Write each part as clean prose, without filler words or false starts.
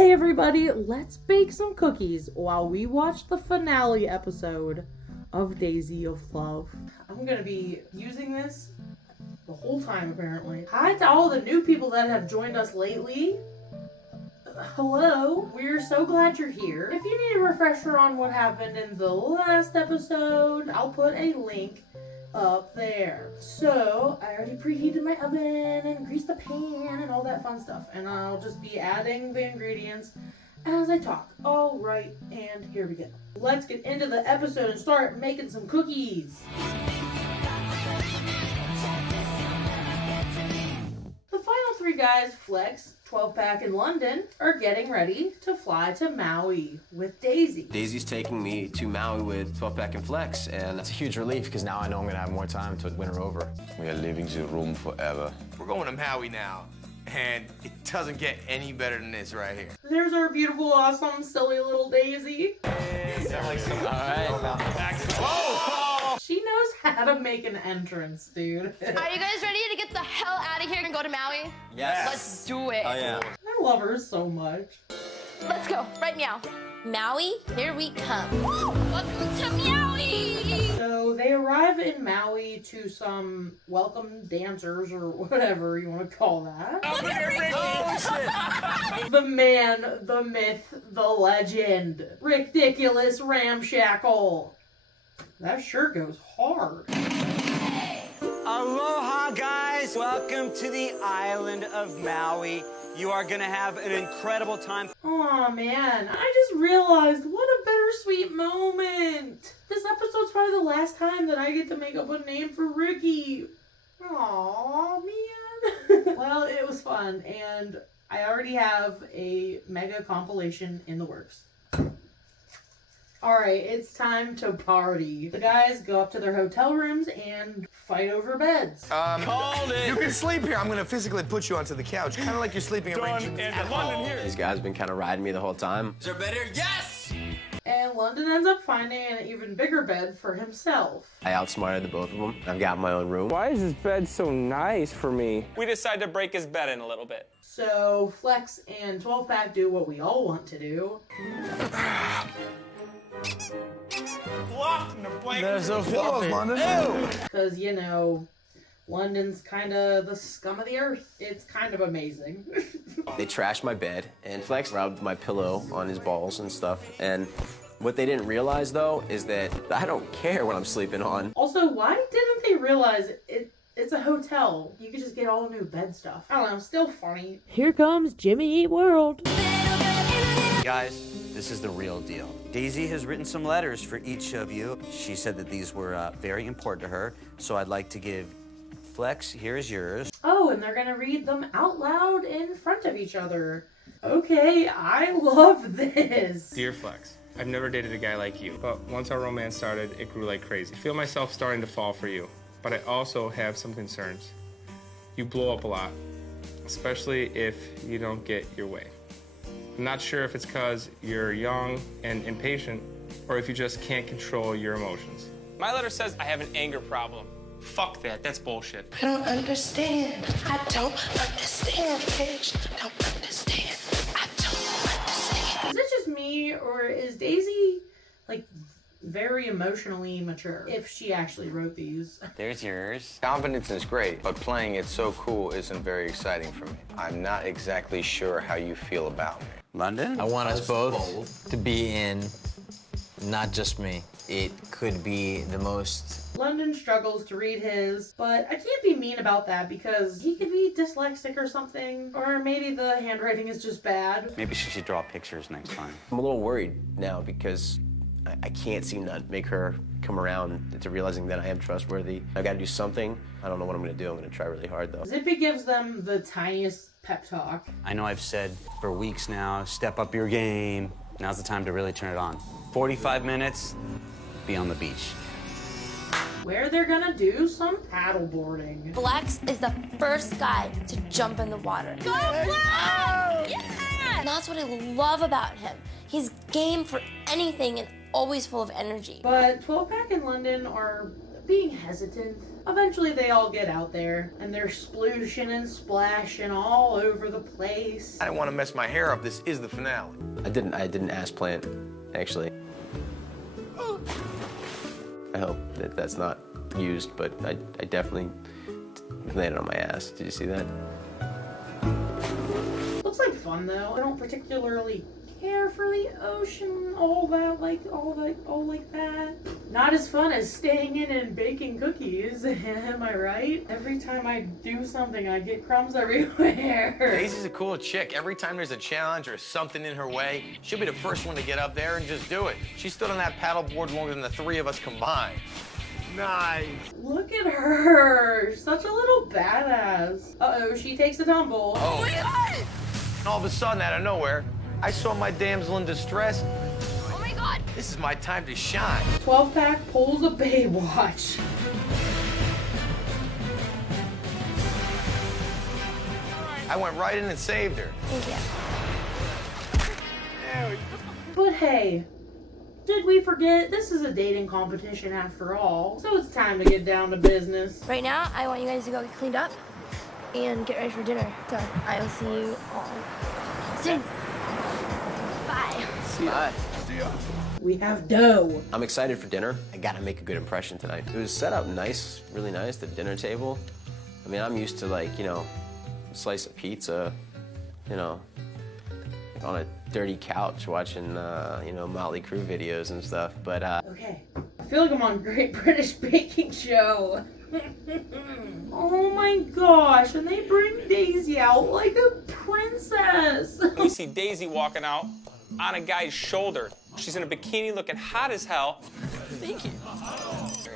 Hey everybody, let's bake some cookies while we watch the finale episode of Daisy of Love. I'm gonna be using this the whole time apparently. Hi to all the new people that have joined us lately. Hello, we're so glad you're here. If you need a refresher on what happened in the last episode, I'll put a link up there. So, I already preheated my oven and greased the pan and all that fun stuff. And I'll just be adding the ingredients as I talk. Alright, and here we go. Let's get into the episode and start making some cookies. The final three guys, Flex, 12-pack, and London, are getting ready to fly to Maui with Daisy. Daisy's taking me to Maui with 12-pack and Flex, and It's a huge relief because now I know I'm gonna have more time to win her over. We are leaving the room forever. We're going to Maui now, and it doesn't get any better than this right here. There's our beautiful, awesome, silly little Daisy. She knows how to make an entrance, dude. Are you guys ready to get the hell out of here and go to Maui? yes. Let's do it. Oh yeah. I love her so much. Let's go, right now. Maui, here we come. Welcome to Maui! So they arrive in Maui to some welcome dancers or whatever you want to call that. Look at Ricky! The man, the myth, the legend. Ridiculous Ramshackle. That sure goes hard. Aloha, guys! Welcome to the island of Maui. You are gonna have an incredible time. Aw, man, I just realized what a bittersweet moment. This episode's probably the last time that I get to make up a name for Ricky. Aw, man. Well, it was fun, and I already have a mega compilation in the works. Alright, it's time to party. The guys go up to their hotel rooms and fight over beds. Called it. You can sleep here. I'm going to physically put you onto the couch, kind of like you're sleeping at London here. These guys have been kind of riding me the whole time. Is there better? Yes! And London ends up finding an even bigger bed for himself. I outsmarted the both of them. I've got my own room. Why is this bed so nice for me? We decided to break his bed in a little bit. So Flex and 12-pack do what we all want to do. They're so fluffy. Because, you know, London's kind of the scum of the earth. It's kind of amazing. They trashed my bed, and Flex rubbed my pillow on his balls and stuff. And what they didn't realize, though, is that I don't care what I'm sleeping on. Also, why didn't they realize it's a hotel? You could just get all new bed stuff. I don't know, still funny. Here comes Jimmy Eat World. Guys, this is the real deal. Daisy has written some letters for each of you. She said that these were very important to her, so I'd like to give Flex, here's yours. Oh, and they're gonna read them out loud in front of each other. Okay, I love this. Dear Flex, I've never dated a guy like you, but once our romance started, it grew like crazy. I feel myself starting to fall for you, but I also have some concerns. You blow up a lot, especially if you don't get your way. I'm not sure if it's because you're young and impatient, or if you just can't control your emotions. My letter says I have an anger problem. Fuck that, that's bullshit. I don't understand. I don't understand, Paige. I don't understand. I don't understand. Is it just me, or is Daisy, like, very emotionally mature, if she actually wrote these? There's yours. Confidence is great, but playing it so cool isn't very exciting for me. I'm not exactly sure how you feel about me. London? I want us both to be in, not just me. It could be the most... London struggles to read his, but I can't be mean about that because he could be dyslexic or something, or maybe the handwriting is just bad. Maybe she should draw pictures next time. I'm a little worried now because I can't seem to make her come around to realizing that I am trustworthy. I've got to do something. I don't know what I'm going to do. I'm going to try really hard, though. Zippy gives them the tiniest pep talk. I know I've said for weeks now, step up your game. Now's the time to really turn it on. 45 minutes, be on the beach. Where they're gonna do some paddleboarding. Flex is the first guy to jump in the water. Go Flex! Yeah! And that's what I love about him. He's game for anything and always full of energy. But 12-pack and London are being hesitant. Eventually they all get out there and they're splooshing and splashing all over the place. I didn't want to mess my hair up. This is the finale. I didn't ass plant, actually. I hope that that's not used, but I definitely landed on my ass. Did you see that? Looks like fun though. I don't particularly care for the ocean, all like that. Not as fun as staying in and baking cookies, am I right? Every time I do something, I get crumbs everywhere. Daisy's a cool chick. Every time there's a challenge or something in her way, she'll be the first one to get up there and just do it. She stood on that paddleboard longer than the three of us combined. Nice. Look at her, such a little badass. Uh-oh, she takes a tumble. Oh my God! And all of a sudden, out of nowhere, I saw my damsel in distress. Oh my God! This is my time to shine. 12-pack pulls a Baywatch. I went right in and saved her. Thank you. But hey, did we forget? This is a dating competition after all, so it's time to get down to business. Right now, I want you guys to go get cleaned up and get ready for dinner. So I will see you all soon. Bye. Bye. We have dough. I'm excited for dinner. I gotta make a good impression tonight. It was set up nice, really nice, the dinner table. I mean, I'm used to like, you know, a slice of pizza, you know, on a dirty couch watching, you know, Motley Crue videos and stuff, but Okay, I feel like I'm on Great British Baking Show. Oh my gosh, and they bring Daisy out like a princess. We see Daisy walking out on a guy's shoulder. She's in a bikini looking hot as hell. Thank you.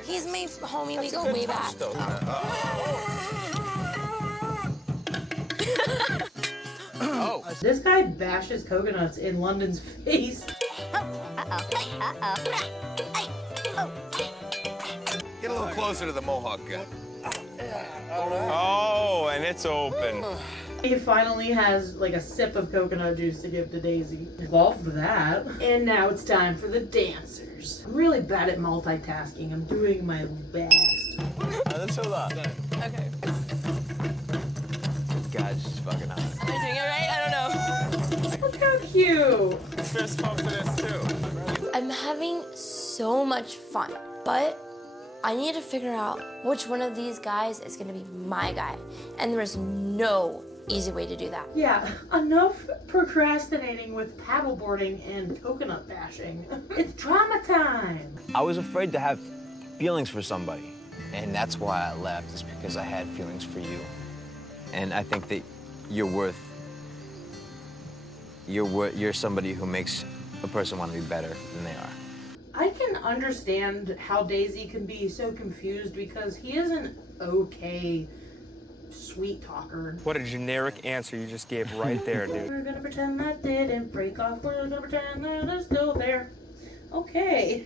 He's my homie. We go way back. Oh. This guy bashes coconuts in London's face. Get a little closer to the mohawk guy. Oh, and it's open. He finally has like a sip of coconut juice to give to Daisy. Love that. And now it's time for the dancers. I'm really bad at multitasking. I'm doing my best. Let's hold on. Okay. God, she's fucking hot. Am I doing it right? I don't know. Look how cute. Fist pump for this too. I'm having so much fun, but I need to figure out which one of these guys is gonna be my guy. And there is no easy way to do that. Yeah, enough procrastinating with paddleboarding and coconut bashing. It's drama time. I was afraid to have feelings for somebody. And that's why I left, is because I had feelings for you. And I think that you're somebody who makes a person want to be better than they are. I can understand how Daisy can be so confused because he is an okay sweet talker. What a generic answer you just gave right there, dude. We're gonna pretend that didn't break off. We're gonna pretend that it's still there. Okay.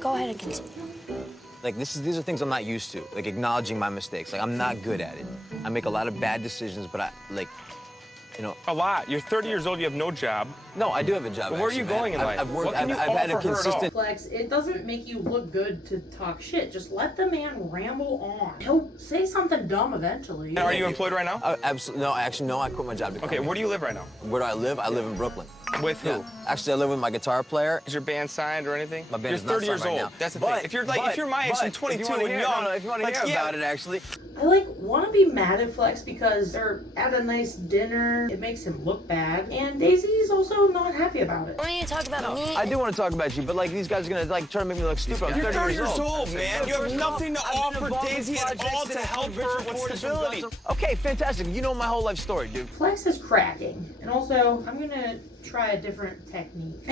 Go ahead and continue. Like, these are things I'm not used to, like acknowledging my mistakes. Like, I'm not good at it. I make a lot of bad decisions, but you know. A lot. You're 30 years old, you have no job. No, I do have a job. But where are you going in life? I've worked, What can you I've had a offer her at all? consistent. Flex, it doesn't make you look good to talk shit. Just let the man ramble on. He'll say something dumb eventually. And are you employed right now? Absolutely. No, actually, no, I quit my job to come Okay, here. where do you live right now? Where do I live? I live in Brooklyn. With who? Yeah. Actually, I live with my guitar player. Is your band signed or anything? My band You're is not 30 years signed right old. now. That's the But- thing. If you're my age and 22 and young, if you want to like, hear yeah. about it, actually. I like want to be mad at Flex because they're at a nice dinner. It makes him look bad, and Daisy's also not happy about it. I want you to talk about me. I do want to talk about you, but like these guys are gonna like try to make me look stupid. I'm You're 30 years old, I'm man. You have First of nothing to all, I've been offer involved in Daisy at projects all to that help have her Richard with Ford stability. some- Okay, fantastic. You know my whole life story, dude. Flex is cracking, and also I'm gonna try a different technique.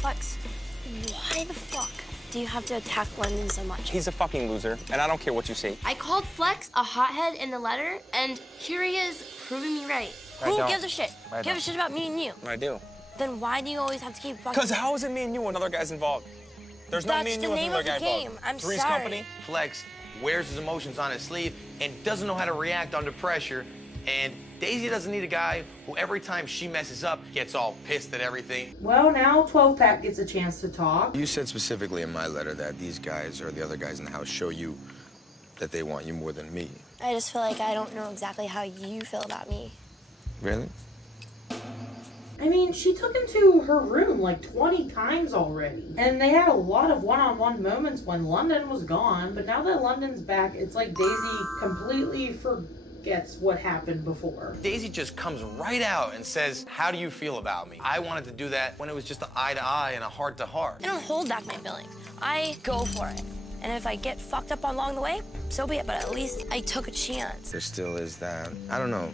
Flex, why the fuck do you have to attack London so much? He's a fucking loser, and I don't care what you say. I called Flex a hothead in the letter, and here he is proving me right. I Who don't. gives a shit? I Give a don't. shit about me and you. I do. Then why do you always have to keep fucking? Because how is it me and you when other guys involved? There's no That's me and you the with name another of guy the game. involved. I'm Three's sorry. Company. Flex wears his emotions on his sleeve and doesn't know how to react under pressure. And Daisy doesn't need a guy who every time she messes up gets all pissed at everything. Well, now 12-pack gets a chance to talk. You said specifically in my letter that these guys or the other guys in the house show you that they want you more than me. I just feel like I don't know exactly how you feel about me. Really? I mean, she took him to her room like 20 times already. And they had a lot of one-on-one moments when London was gone. But now that London's back, it's like Daisy completely forgets what happened before. Daisy just comes right out and says, how do you feel about me? I wanted to do that when it was just an eye-to-eye and a heart-to-heart. I don't hold back my feelings. I go for it. And if I get fucked up along the way, so be it. But at least I took a chance. There still is that. I don't know.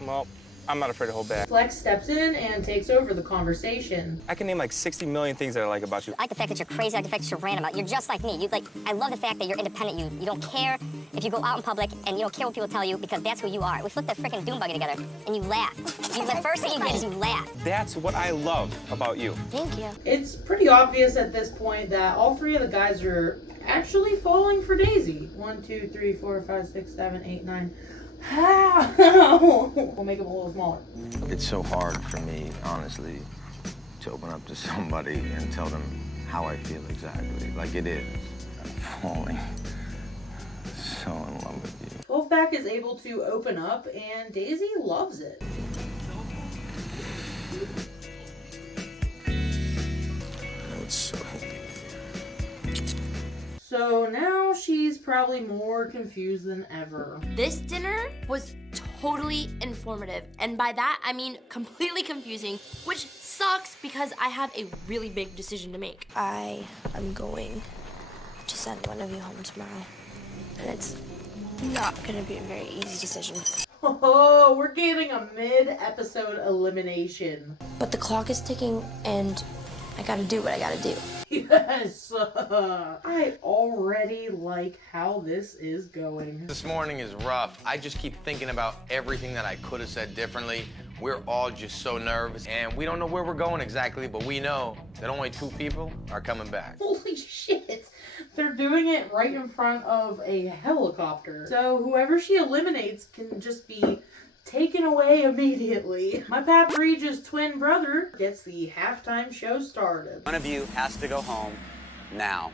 Well, I'm not afraid to hold back. Flex steps in and takes over the conversation. I can name like 60 million things that I like about you. I like the fact that you're crazy, I like the fact that you're random. You're just like me. I love the fact that you're independent. You don't care if you go out in public, and you don't care what people tell you because that's who you are. We flipped that freaking dune buggy together, and you laughed. The first thing you did is you laughed. That's what I love about you. Thank you. It's pretty obvious at this point that all three of the guys are actually falling for Daisy. 1, 2, 3, 4, 5, 6, 7, 8, 9. How? We'll make them a little smaller. It's so hard for me, honestly, to open up to somebody and tell them how I feel exactly. Like it is. I'm falling so in love with you. Wolfpack is able to open up, and Daisy loves it. I know it's so. So now she's probably more confused than ever. This dinner was totally informative. And by that, I mean completely confusing, which sucks because I have a really big decision to make. I am going to send one of you home tomorrow. And it's not gonna be a very easy decision. Oh, we're getting a mid-episode elimination. But the clock is ticking and I gotta do what I gotta do. Yes! I already like how this is going. This morning is rough. I just keep thinking about everything that I could have said differently. We're all just so nervous, and we don't know where we're going exactly, but we know that only 2 people are coming back. Holy shit! They're doing it right in front of a helicopter. So whoever she eliminates can just be taken away immediately. My Paprika's twin brother gets the halftime show started. One of you has to go home now.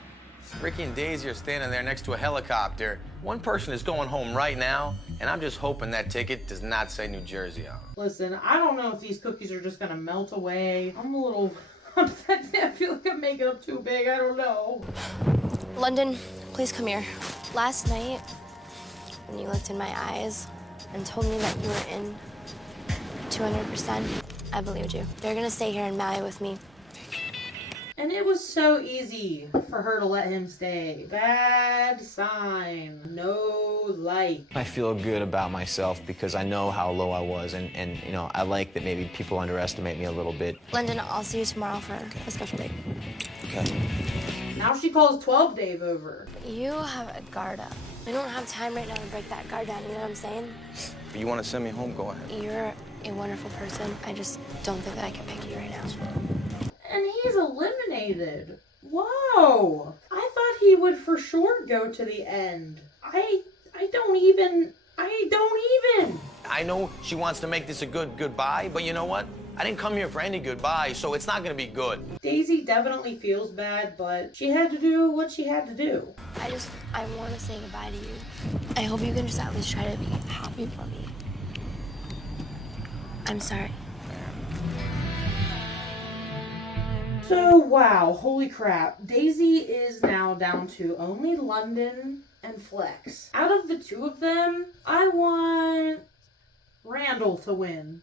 Ricky and Daisy are standing there next to a helicopter. One person is going home right now, and I'm just hoping that ticket does not say New Jersey on it. Listen, I don't know if these cookies are just gonna melt away. I'm a little upset. I feel like I'm making them too big. I don't know. London, please come here. Last night, when you looked in my eyes and told me that you were in 200%, I believed you. They're gonna stay here in Maui with me. And it was so easy for her to let him stay. Bad sign. No like. I feel good about myself because I know how low I was, and you know, I like that maybe people underestimate me a little bit. London, I'll see you tomorrow for a special date. Okay. Now she calls 12 Dave over. You have a guard up. I don't have time right now to break that guard down, you know what I'm saying? If you want to send me home, go ahead. You're a wonderful person. I just don't think that I can pick you right now. And he's eliminated. Whoa! I thought he would for sure go to the end. I don't even. I know she wants to make this a good goodbye, but you know what? I didn't come here for any goodbye, so it's not gonna be good. Daisy definitely feels bad, but she had to do what she had to do. I want to say goodbye to you. I hope you can just at least try to be happy for me. I'm sorry. So, wow, holy crap. Daisy is now down to only London and Flex. Out of the 2 of them, I want Randall to win.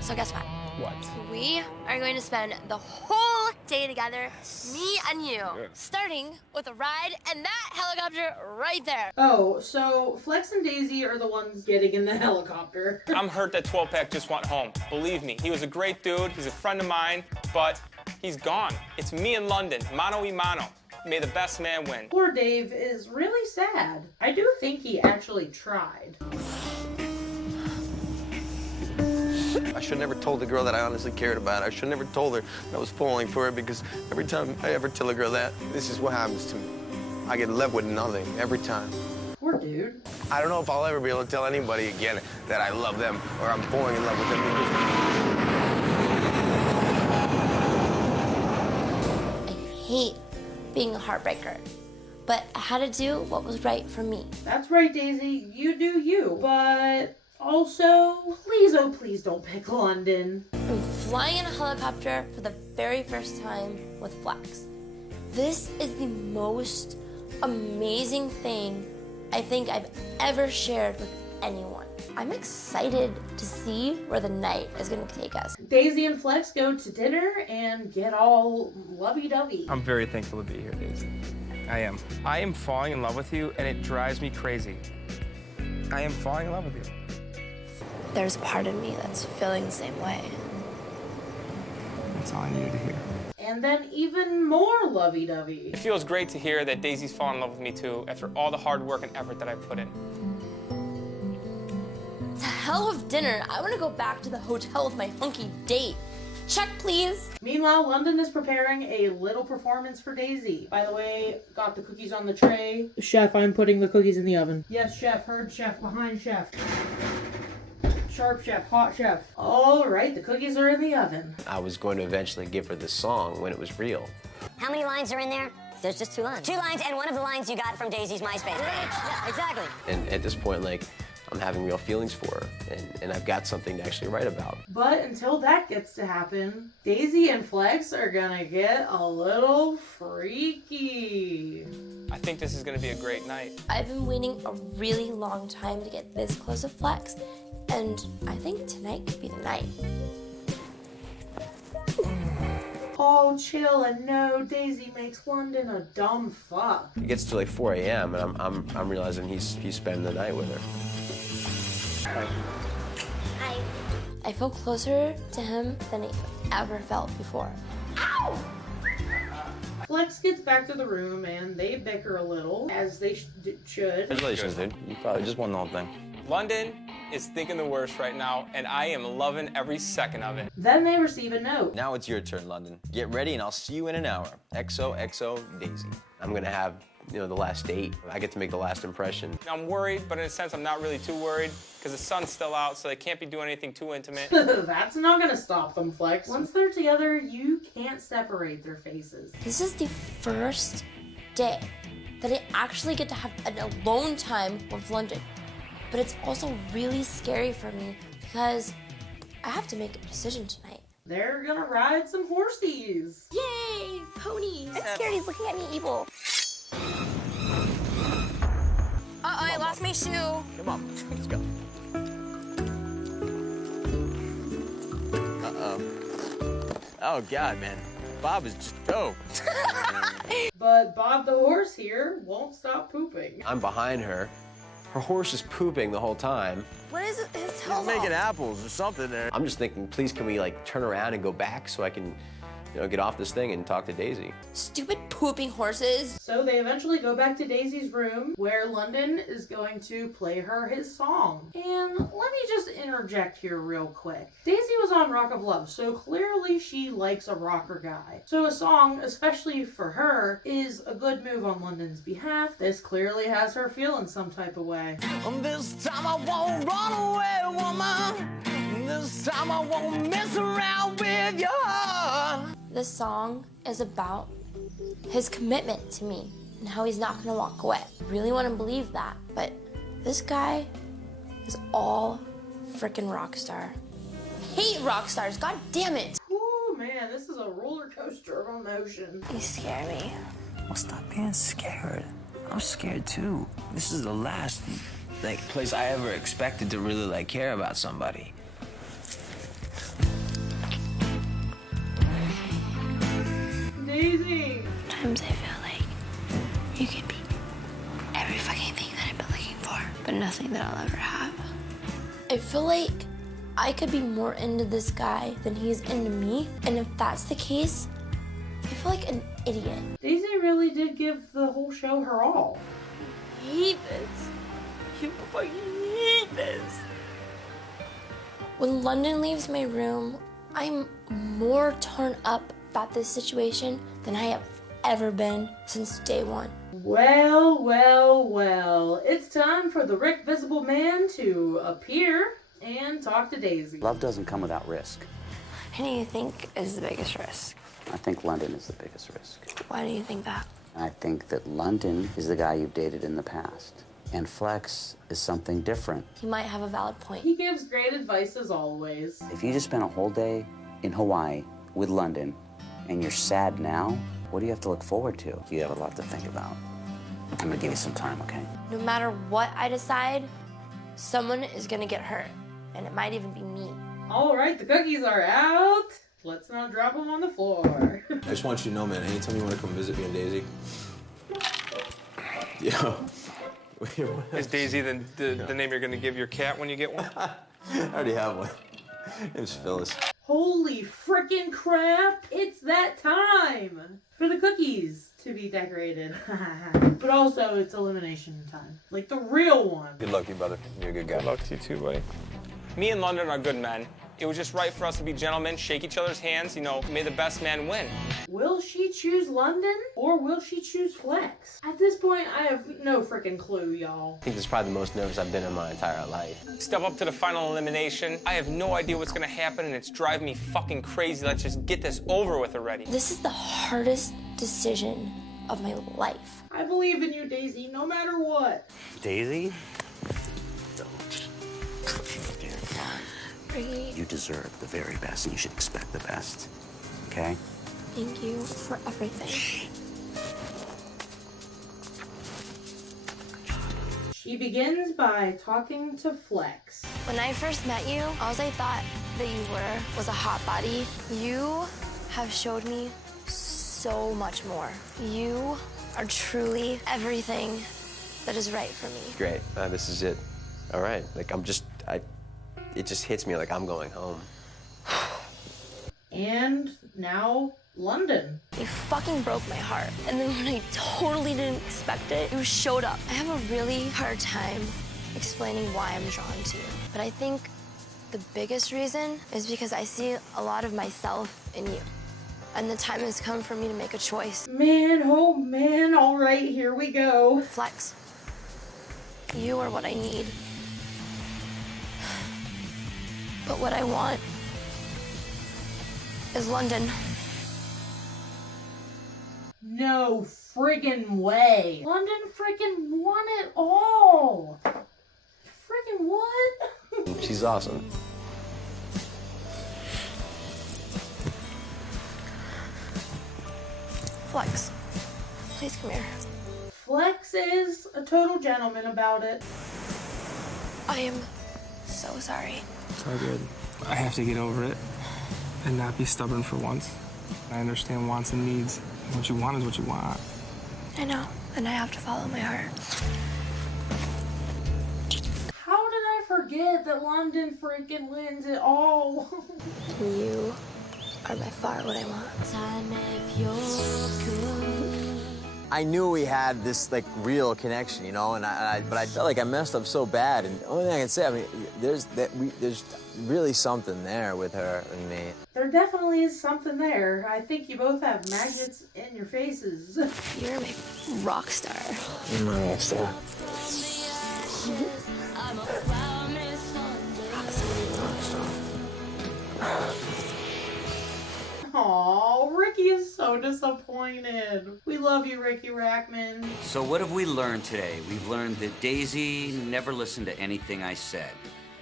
So guess what? What? We are going to spend the whole day together, me and you, starting with a ride and that helicopter right there. Oh, so Flex and Daisy are the ones getting in the helicopter. I'm hurt that 12-pack just went home. Believe me, he was a great dude. He's a friend of mine, but he's gone. It's me and London, mano y mano. May the best man win. Poor Dave is really sad. I do think he actually tried. I should never told the girl that I honestly cared about. I should never told her that I was falling for her, because every time I ever tell a girl that, this is what happens to me. I get left with nothing every time. Poor dude. I don't know if I'll ever be able to tell anybody again that I love them or I'm falling in love with them. I hate being a heartbreaker, but I had to do what was right for me. That's right, Daisy. You do you. But also, please, oh please don't pick London. I'm flying in a helicopter for the very first time with Flex. This is the most amazing thing I think I've ever shared with anyone. I'm excited to see where the night is gonna take us. Daisy and Flex go to dinner and get all lovey-dovey. I'm very thankful to be here, Daisy. I am. I am falling in love with you, and it drives me crazy. I am falling in love with you. There's a part of me that's feeling the same way. That's all I needed to hear. And then even more lovey-dovey. It feels great to hear that Daisy's fallen in love with me too, after all the hard work and effort that I put in. To hell with dinner. I want to go back to the hotel with my hunky date. Check, please. Meanwhile, London is preparing a little performance for Daisy. By the way, got the cookies on the tray. Chef, I'm putting the cookies in the oven. Yes, chef. Heard chef. Behind chef. Sharp chef. Hot chef. All right, the cookies are in the oven. I was going to eventually give her the song when it was real. How many lines are in there? There's just 2 lines. 2 lines, and one of the lines you got from Daisy's MySpace page. Yeah, exactly. And at this point, like, I'm having real feelings for her, and I've got something to actually write about. But until that gets to happen, Daisy and Flex are gonna get a little freaky. I think this is gonna be a great night. I've been waiting a really long time to get this close to Flex, and I think tonight could be the night. Oh, chill and no, Daisy makes London a dumb fuck. It gets to like 4 a.m. and I'm realizing he's spending the night with her. I feel closer to him than I ever felt before. Ow! Flex gets back to the room and they bicker a little, as they should. Congratulations, dude. You probably just won the whole thing. London is thinking the worst right now, and I am loving every second of it. Then they receive a note. Now it's your turn, London. Get ready, and I'll see you in an hour. XOXO Daisy. I'm gonna have, you know, the last date. I get to make the last impression. I'm worried, but in a sense, I'm not really too worried, because the sun's still out, so they can't be doing anything too intimate. That's not gonna stop them, Flex. Once they're together, you can't separate their faces. This is the first day that I actually get to have an alone time with London. But it's also really scary for me because I have to make a decision tonight. They're gonna ride some horsies. Yay, ponies! I'm scared he's looking at me evil. I lost my shoe. Come on, let's go. Oh, God, man. Bob is just dope. But Bob the horse here won't stop pooping. I'm behind her. Her horse is pooping the whole time. What is it? His tail He's making apples or something there. I'm just thinking, please, can we like turn around and go back so I can, you know, get off this thing and talk to Daisy? Stupid pooping horses. So they eventually go back to Daisy's room, where London is going to play her his song. And let me just interject here real quick. Daisy was on Rock of Love, so clearly she likes a rocker guy. So a song, especially for her, is a good move on London's behalf. This clearly has her feeling some type of way. This time I won't run away, woman. This time I won't mess around with your heart. This song is about his commitment to me and how he's not gonna walk away. I really want to believe that, but this guy is all freaking rock star. Hate rock stars, god damn it. Ooh, man, this is a roller coaster of emotion. You scare me. Well, stop being scared. I'm scared too. This is the last place I ever expected to really care about somebody. Daisy! Sometimes I feel like you could be every fucking thing that I've been looking for, but nothing that I'll ever have. I feel like I could be more into this guy than he's into me, and if that's the case, I feel like an idiot. Daisy really did give the whole show her all. I hate this. You fucking hate this. When London leaves my room, I'm more torn up about this situation than I have ever been since day one. Well, well, well. It's time for the Rick Visible Man to appear and talk to Daisy. Love doesn't come without risk. Who do you think is the biggest risk? I think London is the biggest risk. Why do you think that? I think that London is the guy you've dated in the past. And Flex is something different. He might have a valid point. He gives great advice as always. If you just spent a whole day in Hawaii with London and you're sad now, what do you have to look forward to? You have a lot to think about. I'm gonna give you some time, okay? No matter what I decide, someone is gonna get hurt. And it might even be me. All right, the cookies are out. Let's not drop them on the floor. I just want you to know, man, anytime you want to come visit me and Daisy. Yeah. Is Daisy the name you're gonna give your cat when you get one? I already have one. It's Phyllis. Holy frickin' crap! It's that time for the cookies to be decorated. But also, it's elimination time. Like the real one. Good luck to you, brother. You're a good guy. Good luck to you too, buddy. Me and London are good men. It was just right for us to be gentlemen, shake each other's hands, you know, may the best man win. Will she choose London or will she choose Flex? At this point, I have no frickin' clue, y'all. I think this is probably the most nervous I've been in my entire life. Step up to the final elimination. I have no idea what's gonna happen and it's driving me fucking crazy. Let's just get this over with already. This is the hardest decision of my life. I believe in you, Daisy, no matter what. Daisy? Ricky, You deserve the very best, and you should expect the best, okay? thank you for everything. She begins by talking to Flex. When I first met you, all I thought that you were was a hot body. You have showed me so much more. You are truly everything that is right for me. Great. This is it. All right. Like, it just hits me like I'm going home. And now, London. You fucking broke my heart. And then when I totally didn't expect it, you showed up. I have a really hard time explaining why I'm drawn to you. But I think the biggest reason is because I see a lot of myself in you. And the time has come for me to make a choice. Man, oh man, all right, here we go. Flex, you are what I need. But what I want is London. No friggin' way. London friggin' won it all. Friggin' what? She's awesome. Flex, please come here. Flex is a total gentleman about it. I am so sorry. It's all good. I have to get over it and not be stubborn for once. I understand wants and needs. What you want is what you want. I know, and I have to follow my heart. How did I forget that London freaking wins it all? You are by far what I want. Time if you're good. I knew we had this like real connection, you know, but I felt like I messed up so bad. And the only thing I can say, I mean, there's really something there with her and me. There definitely is something there. I think you both have magnets in your faces. You're my rock star. You're my rock star. Aw, Ricky is so disappointed. We love you, Ricky Rackman. So what have we learned today? We've learned that Daisy never listened to anything I said.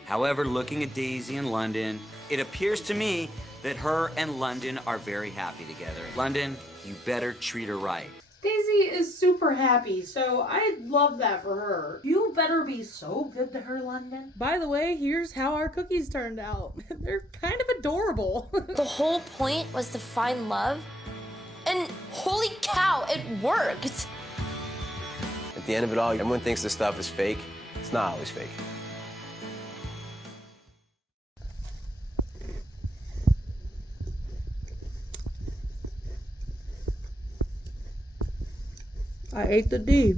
However, looking at Daisy and London, it appears to me that her and London are very happy together. London, you better treat her right. Daisy is super happy, so I love that for her. You better be so good to her, London. By the way, here's how our cookies turned out. They're kind of adorable. The whole point was to find love, and holy cow, it worked. At the end of it all, everyone thinks this stuff is fake. It's not always fake. I ate the D.